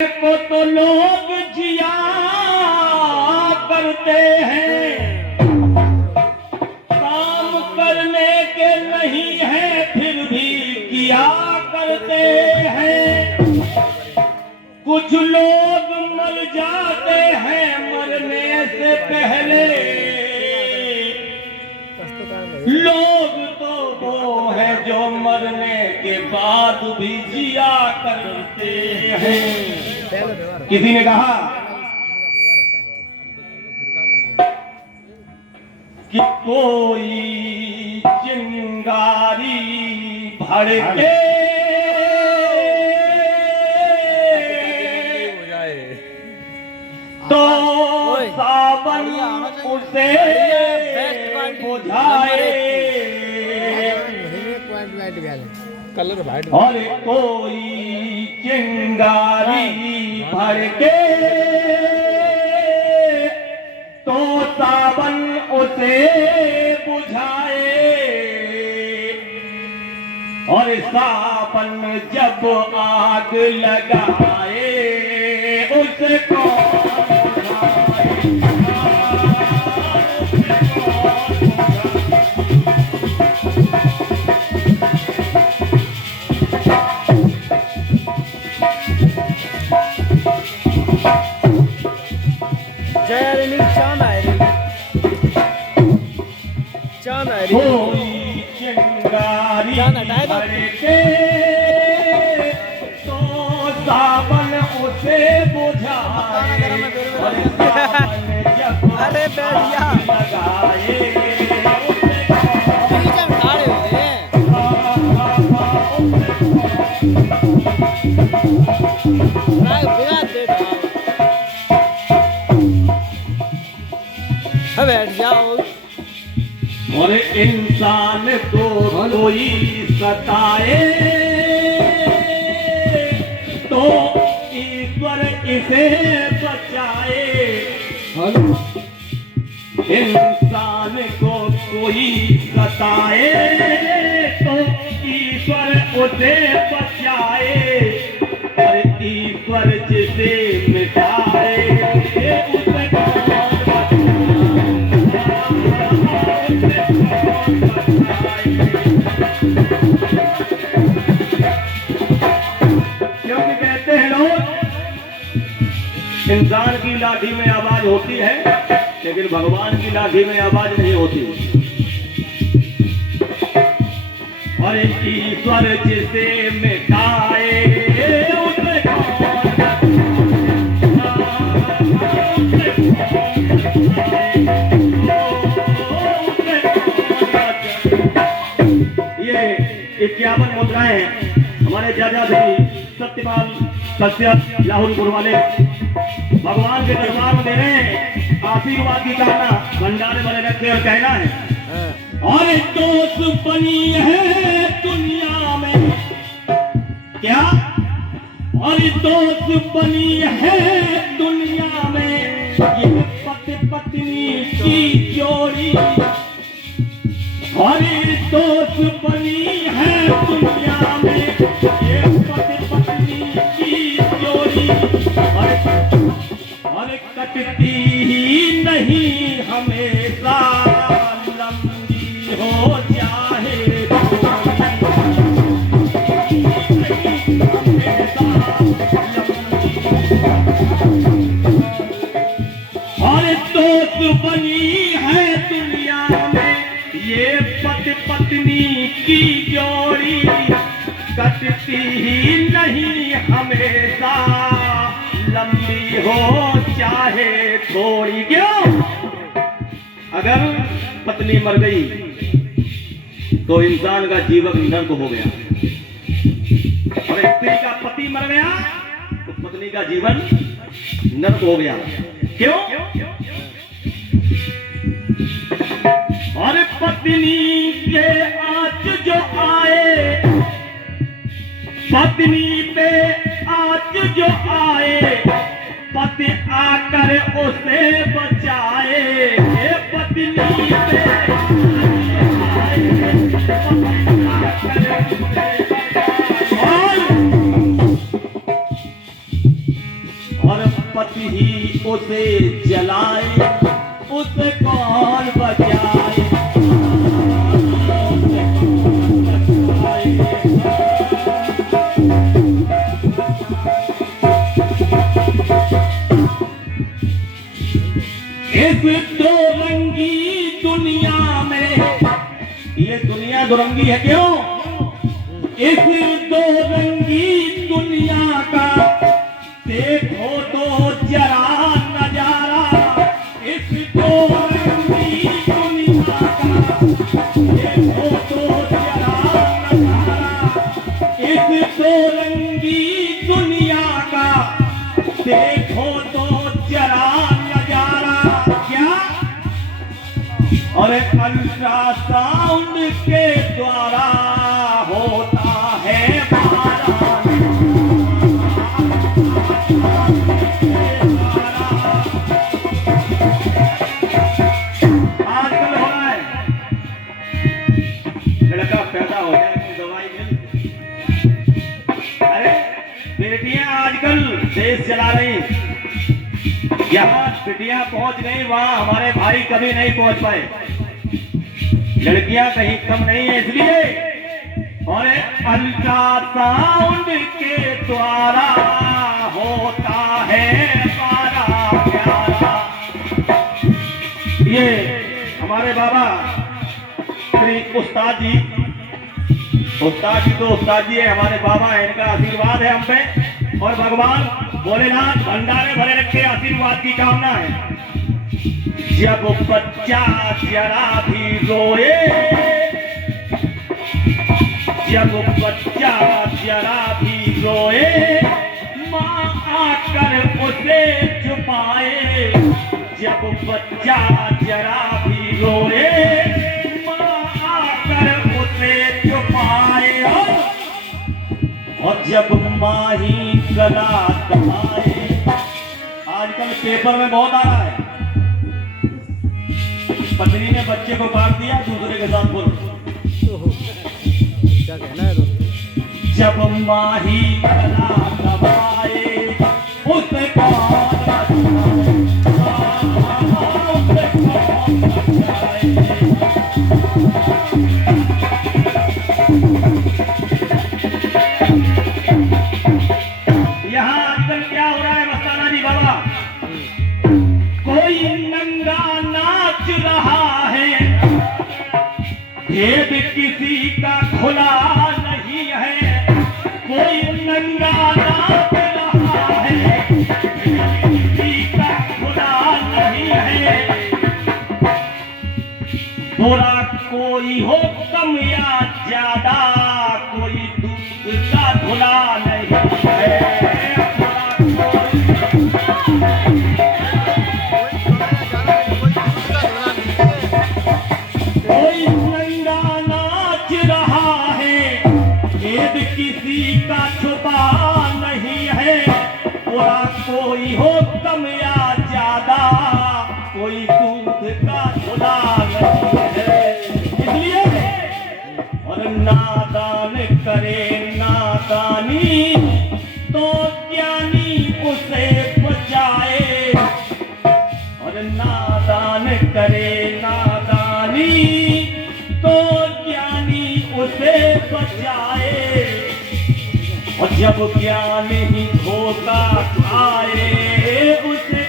को तो लोग जिया करते हैं, काम करने के नहीं है फिर भी किया करते हैं। कुछ लोग मर जाते हैं मरने से पहले, लोग तो वो है जो मरने के बाद भी जिया करते हैं। किसी ने कहा कि कोई चिंगारी भर के तो सावन उसे बुझाए, और कोई चिंगारी भर के तो सावन उसे बुझाए, और सावन जब आग लगाए उसको कोई चिंगारी भर के तो सावन उसे बुझाए, और सावन जब अरे बढ़िया लगाए बैठ जाओ। और इंसान को कोई सताए तो ईश्वर इसे बचाए। इंसान को कोई सताए तो ईश्वर उसे बचाए, और ईश्वर जिसे मिटाए उसे इंसान की लाठी में आवाज होती है लेकिन भगवान की लाठी में आवाज नहीं होती। और ईश्वर जिसे मिटाए उसे ये 51 मुद्राएं हमारे जाजा श्री सत्यपाल कश्यप लाहौरपुर वाले भगवान के दरबार में दे रहे हैं। आशीर्वाद की कामना भंडारे वाले रखे और कहना है, और दोस्त बनी है दुनिया में क्या, और दोस्त बनी है दुनिया में ये पति पत्नी की जोड़ी, और दोस्त बनी है दुनिया में ये पति पत्नी की जोड़ी, और कटती ही नहीं हमेशा लंबी हो चाहे और दोस्त बनी है दुनिया में ये पति पत्नी की जोड़ी, कटती ही नहीं हमेशा लंबी हो चाहे थोड़ी। क्यों? अगर पत्नी मर गई तो इंसान का जीवन नर्क हो गया, और स्त्री का पति मर गया तो पत्नी का जीवन नर्क हो गया। क्यों? और पत्नी के आँच जो आए, पत्नी पे आँच जो आए पति आकर उसे बचाए, पत्नी पे आए पति ही उसे जलाए, उसे कौन बचाए। इस दो रंगी दुनिया में, ये दुनिया दो रंगी है क्यों? इस दो रंगी दुनिया का देखो तो जरा नजारा। इस दो रंगी दुनिया का देखो तो जरा नजारा। इस दो रंगी दुनिया का देखो तो जरा नजारा। क्या? और अल्ट्रासाउंड के द्वारा होता है आजकल हो रहा है, लड़का पैदा हो जाए तो दवाई मिल। अरे बेटियां आजकल देश चला रही, यहाँ बेटियां पहुंच गई, वहां हमारे भाई कभी नहीं पहुंच पाए। लड़कियां कहीं कम नहीं है इसलिए। और अल्ट्रासाउंड के द्वारा होता है बड़ा प्यारा। ये हमारे बाबा श्री उस्ताद जी तो उस्ताद जी है, हमारे बाबा है, इनका आशीर्वाद है हम पे। और भगवान भोलेनाथ भंडारे भरे रखे, आशीर्वाद की कामना है। जब बच्चा जरा भी रोए, जब बच्चा जरा भी रोए, माँ आकर उसे छुपाए। जब बच्चा जरा भी रोए, माँ आकर उसे छुपाए। और जब माँ ही गला दबाए, आजकल पेपर में बहुत आ रहा है, पत्नी ने बच्चे को काट दिया, दूसरे के साथ बोलो क्या कहना है तो? जब माँ ही गला दबाए, उसे कौन बचाए। यहाँ आजकल क्या हो रहा है मस्ताना जी बाबा? कोई नंगा नाच रहा है, भेद किसी का खुला नहीं है। कोई नंगा नाच रहा है, भेद किसी का खुला नहीं है। बुरा कोई हो कम या ज्यादा, कोई दूध का धुला नहीं है। कोई नंगा नाच रहा है, भेद किसी का छुपा नहीं है। बुरा कोई हो कम या ज्यादा, कोई दूध का धुला नहीं है। इसलिए और नादान करे नादानी, तो ज्ञानी उसे बचाए। और नादान करे नादानी, तो ज्ञानी उसे बचाए। और जब ज्ञान ही धोखा खाए, उसे